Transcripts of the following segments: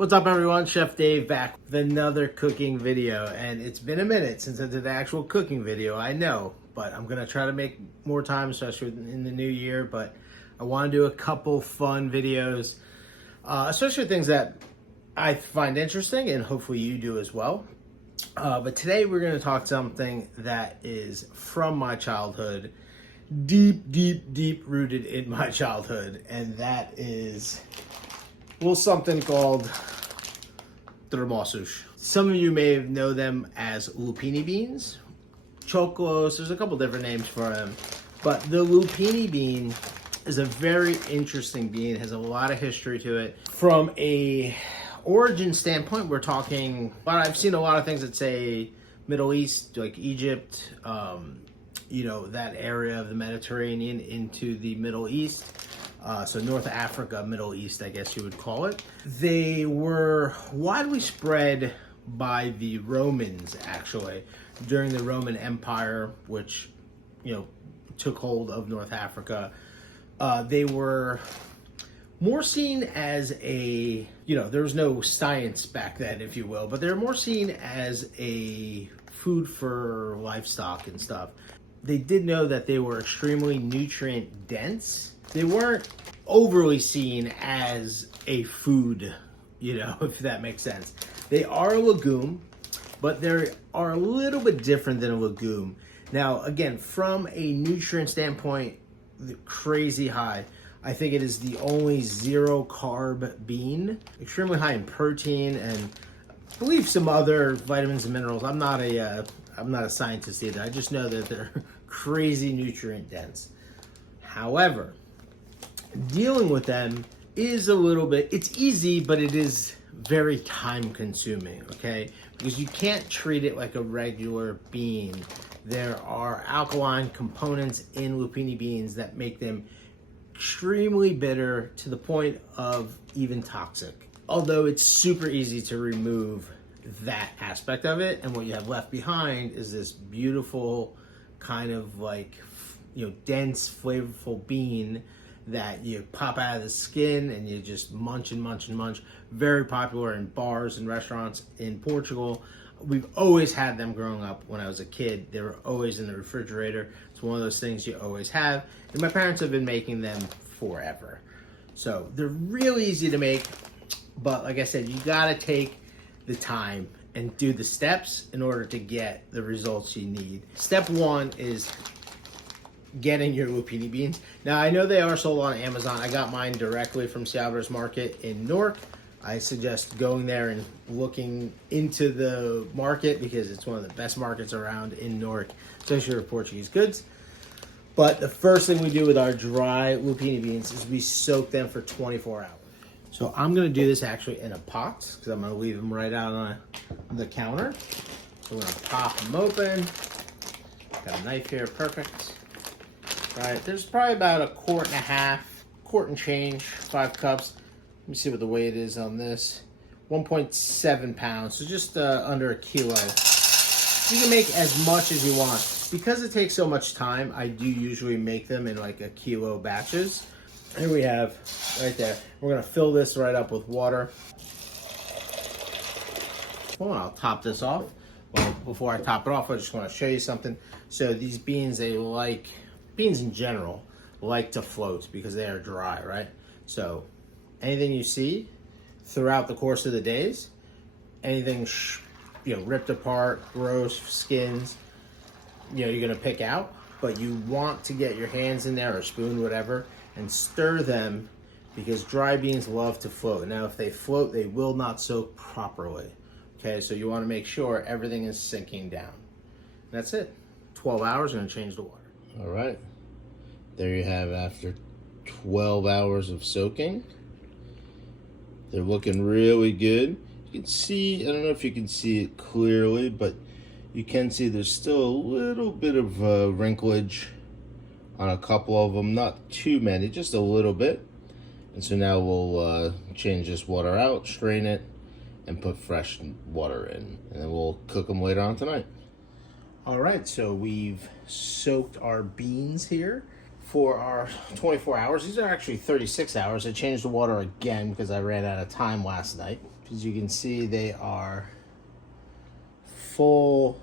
What's up everyone, Chef Dave back with another cooking video, and it's been a minute since I did the actual cooking video, I know, but I'm gonna try to make more time, especially in the new year. But I want to do a couple fun videos, especially things that I find interesting and hopefully you do as well. But today we're going to talk something that is from my childhood, deep rooted in my childhood, and that is something called Tremocos. Some of you may know them as Lupini beans, Tremocos. There's a couple different names for them, but the Lupini bean is a very interesting bean. It has a lot of history to it. From a origin standpoint, we're talking, well, I've seen a lot of things that say Middle East, like Egypt, that area of the Mediterranean into the Middle East. So North Africa, Middle East, I guess you would call it. They were widely spread by the Romans, actually, during the Roman Empire, which, took hold of North Africa. They were more seen as a, there was no science back then, if you will, but they're more seen as a food for livestock and stuff. They did know that they were extremely nutrient dense. They weren't overly seen as a food, if that makes sense. They are a legume, but they are a little bit different than a legume. Now, again, from a nutrient standpoint, crazy high. I think it is the only zero carb bean, extremely high in protein and I believe some other vitamins and minerals. I'm not a scientist either. I just know that they're crazy nutrient dense. However, dealing with them is a little bit, it's easy, but it is very time consuming, okay? Because you can't treat it like a regular bean. There are alkaline components in Lupini beans that make them extremely bitter to the point of even toxic. Although it's super easy to remove that aspect of it, and what you have left behind is this beautiful kind of dense, flavorful bean that you pop out of the skin and you just munch and munch and munch. Very popular in bars and restaurants in Portugal. We've always had them growing up. When I was a kid, they were always in the refrigerator. It's one of those things you always have. And my parents have been making them forever. So they're really easy to make. But like I said, you gotta take the time and do the steps in order to get the results you need. Step one is getting your Lupini beans. Now, I know they are sold on Amazon. I got mine directly from Seabr's Market in Newark. I suggest going there and looking into the market because it's one of the best markets around in Newark, especially for Portuguese goods. But the first thing we do with our dry Lupini beans is we soak them for 24 hours. So I'm gonna do this actually in a pot because I'm gonna leave them right out on the counter. So we're gonna pop them open. Got a knife here, perfect. All right, there's probably about a quart and a half, quart and change, 5 cups. Let me see what the weight is on this. 1.7 pounds, so just under a kilo. You can make as much as you want. Because it takes so much time, I do usually make them in like a kilo batches. Here we have, right there. We're gonna fill this right up with water. Well, I'll top this off. Well, before I top it off, I just wanna show you something. So these beans, beans in general, like to float because they are dry, right? So anything you see throughout the course of the days, anything ripped apart, gross, skins, you're gonna pick out, but you want to get your hands in there or spoon, whatever, and stir them because dry beans love to float. Now, if they float, they will not soak properly. Okay, so you wanna make sure everything is sinking down. That's it. 12 hours, I'm gonna change the water. All right, there you have after 12 hours of soaking. They're looking really good. You can see, I don't know if you can see it clearly, but you can see there's still a little bit of wrinklage on a couple of them. Not too many, just a little bit. And so now we'll change this water out, strain it, and put fresh water in. And then we'll cook them later on tonight. All right, so we've soaked our beans here for our 24 hours. These are actually 36 hours. I changed the water again because I ran out of time last night. As you can see, they are full,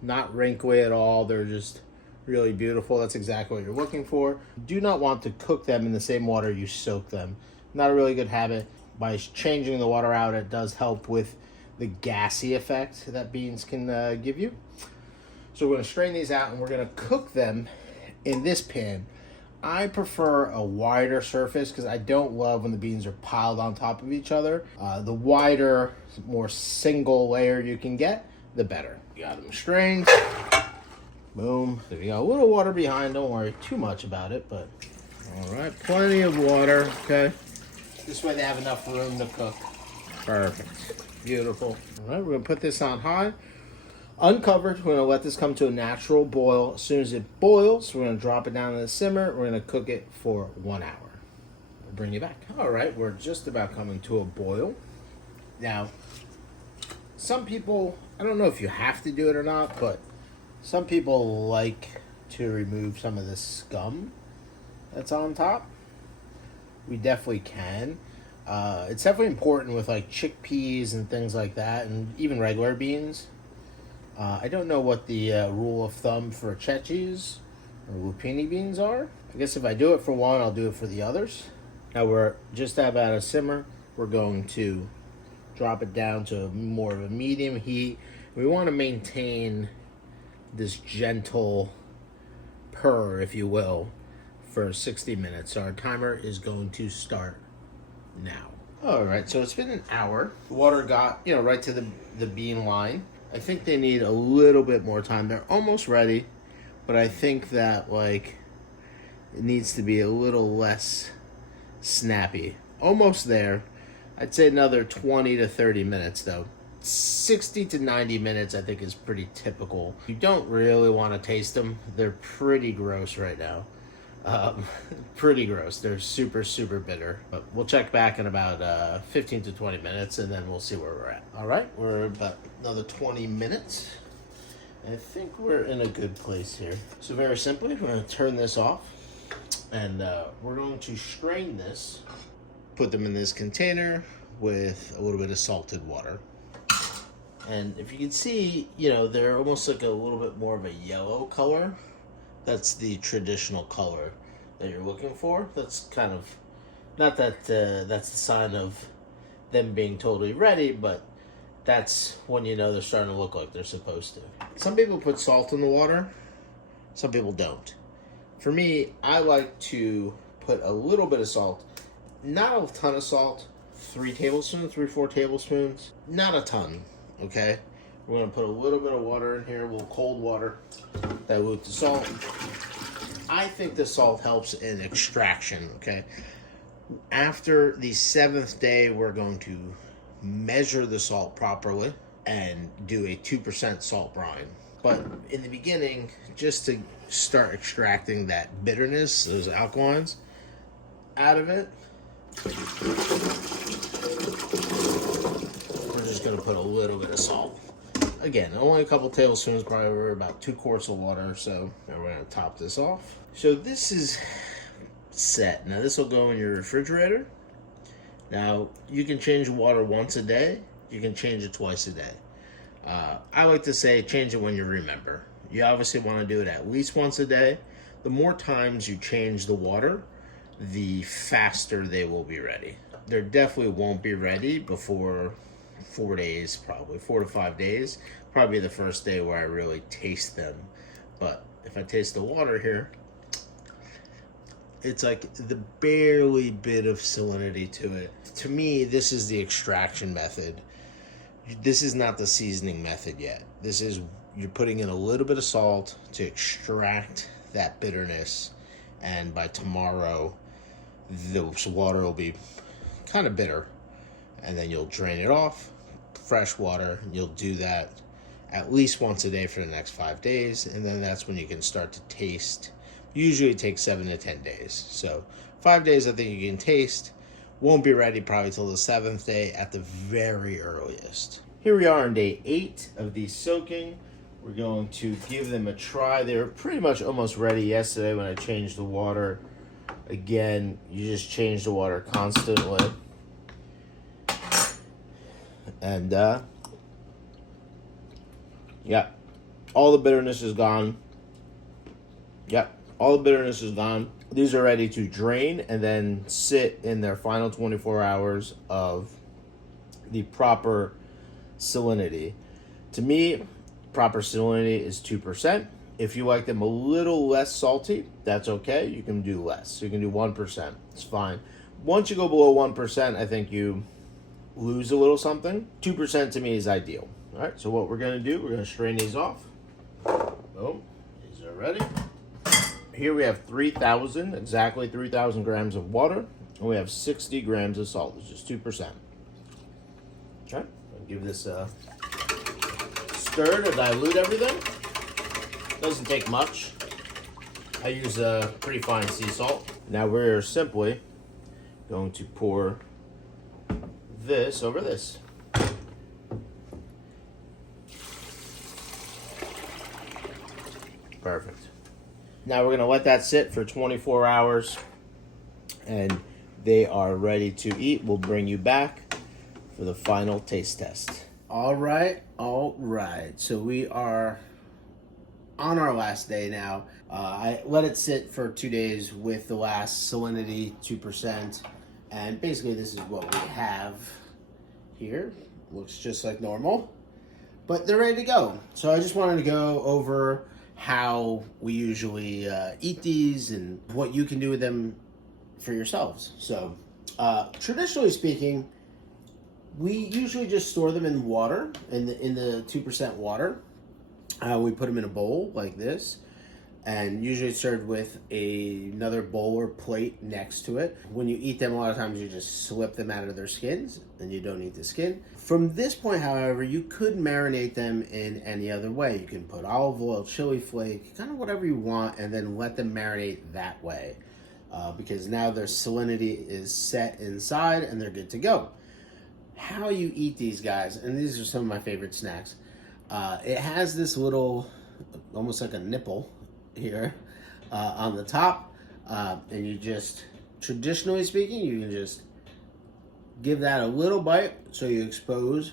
not wrinkly at all. They're just really beautiful. That's exactly what you're looking for. Do not want to cook them in the same water you soak them. Not a really good habit. By changing the water out, it does help with the gassy effect that beans can give you. So we're going to strain these out and we're going to cook them in this pan. I prefer a wider surface because I don't love when the beans are piled on top of each other. The wider, more single layer you can get, the better. You got them strained. Boom. There you go. A little water behind. Don't worry too much about it, but all right. Plenty of water. Okay. This way they have enough room to cook. Perfect. Beautiful. All right. We're going to put this on high. Uncovered. We're going to let this come to a natural boil. As soon as it boils, we're going to drop it down to the simmer. We're going to cook it for 1 hour. We'll bring you back. All right. We're just about coming to a boil. Now, some people, I don't know if you have to do it or not, but some people like to remove some of the scum that's on top. We definitely can. It's definitely important with like chickpeas and things like that, and even regular beans. I don't know what the rule of thumb for chechis or lupini beans are. I guess if I do it for one, I'll do it for the others. Now we're just about a simmer. We're going to drop it down to more of a medium heat. We want to maintain this gentle purr, if you will, for 60 minutes. So our timer is going to start now. All right, so it's been an hour. The water got, right to the bean line. I think they need a little bit more time. They're almost ready, but I think that it needs to be a little less snappy. Almost there. I'd say another 20 to 30 minutes though. 60 to 90 minutes I think is pretty typical. You don't really want to taste them. They're pretty gross right now. Pretty gross. They're super, super bitter. But we'll check back in about 15 to 20 minutes and then we'll see where we're at. All right, we're about another 20 minutes. I think we're in a good place here. So very simply, we're going to turn this off and we're going to strain this, put them in this container with a little bit of salted water. And if you can see, they're almost like a little bit more of a yellow color. That's the traditional color that you're looking for. That's kind of, not that that's the sign of them being totally ready, but that's when they're starting to look like they're supposed to. Some people put salt in the water, some people don't. For me, I like to put a little bit of salt, not a ton of salt, 3 tablespoons, 3-4 tablespoons, not a ton. Okay, we're going to put a little bit of water in here, a little cold water, dilute the salt. I think the salt helps in extraction, okay? After the 7th day, we're going to measure the salt properly and do a 2% salt brine. But in the beginning, just to start extracting that bitterness, those alkalines, out of it, we're just going to put a little bit of salt. Again, only a couple tablespoons, probably about 2 quarts of water. So now we're going to top this off. So this is set. Now this will go in your refrigerator. Now you can change water once a day. You can change it twice a day. I like to say change it when you remember. You obviously want to do it at least once a day. The more times you change the water, the faster they will be ready. They definitely won't be ready before 4 days, probably 4 to 5 days. Probably the first day where I really taste them. But if I taste the water here, it's like the barely bit of salinity to it. To me, this is the extraction method. This is not the seasoning method yet. This is, you're putting in a little bit of salt to extract that bitterness, and by tomorrow the water will be kind of bitter, and then you'll drain it off, fresh water. You'll do that at least once a day for the next 5 days, and then that's when you can start to taste. Usually it takes 7 to 10 days. So 5 days I think you can taste. Won't be ready probably till the 7th day at the very earliest. Here we are on day 8 of these soaking. We're going to give them a try. They were pretty much almost ready yesterday when I changed the water. Again, you just change the water constantly. And yeah, all the bitterness is gone. Yep, all the bitterness is gone. These are ready to drain and then sit in their final 24 hours of the proper salinity. To me, proper salinity is 2%. If you like them a little less salty, that's okay. You can do less. You can do 1%. It's fine. Once you go below 1%, I think you lose a little something. 2% to me is ideal. All right, so what we're going to do, we're going to strain these off. Boom. These are ready. Here we have 3,000, exactly 3,000 grams of water, and we have 60 grams of salt, which is 2%. Okay, I'll give this a stir to dilute everything. Doesn't take much. I use a pretty fine sea salt. Now we're simply going to pour this over this. Perfect. Now we're going to let that sit for 24 hours and they are ready to eat. We'll bring you back for the final taste test. All right. So we are on our last day now. I let it sit for 2 days with the last salinity 2%. And basically this is what we have here. Looks just like normal, but they're ready to go. So I just wanted to go over how we usually eat these and what you can do with them for yourselves. So traditionally speaking, we usually just store them in water, in the 2% water. We put them in a bowl like this, and usually it's served with another bowl or plate next to it. When you eat them, a lot of times you just slip them out of their skins and you don't eat the skin. From this point, however, you could marinate them in any other way. You can put olive oil, chili flake, kind of whatever you want, and then let them marinate that way. Because now their salinity is set inside and they're good to go. How you eat these guys, and these are some of my favorite snacks. It has this little, almost like a nipple here on the top, and you just, traditionally speaking, you can just give that a little bite so you expose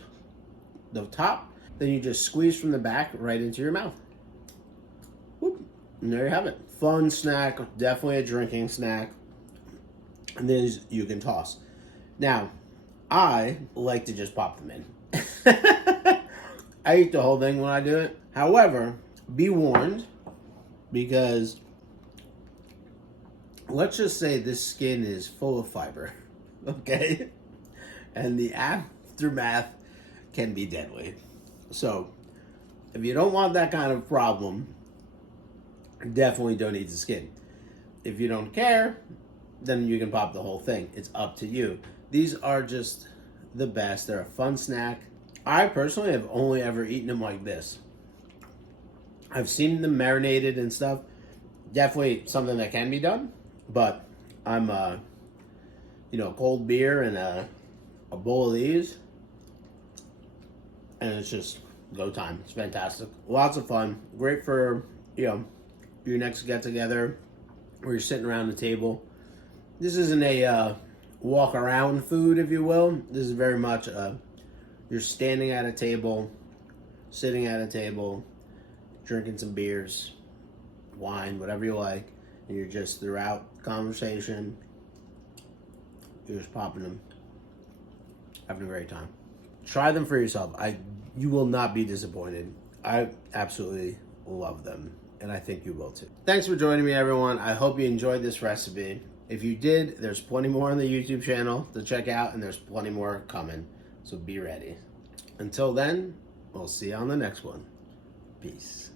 the top, then you just squeeze from the back right into your mouth. Whoop. And there you have it. Fun snack, definitely a drinking snack, and these you can toss. Now I like to just pop them in. I eat the whole thing when I do it. However, be warned, because let's just say this skin is full of fiber, okay? And the aftermath can be deadly. So if you don't want that kind of problem, definitely don't eat the skin. If you don't care, then you can pop the whole thing. It's up to you. These are just the best. They're a fun snack. I personally have only ever eaten them like this. I've seen them marinated and stuff. Definitely something that can be done, but I'm cold beer and a bowl of these, and it's just go time. It's fantastic. Lots of fun. Great for, your next get together where you're sitting around the table. This isn't a walk around food, if you will. This is very much you're standing at a table, sitting at a table, drinking some beers, wine, whatever you like, and you're just throughout conversation, you're just popping them, having a great time. Try them for yourself. You will not be disappointed. I absolutely love them, and I think you will too. Thanks for joining me, everyone. I hope you enjoyed this recipe. If you did, there's plenty more on the YouTube channel to check out, and there's plenty more coming, so be ready. Until then, we'll see you on the next one. Peace.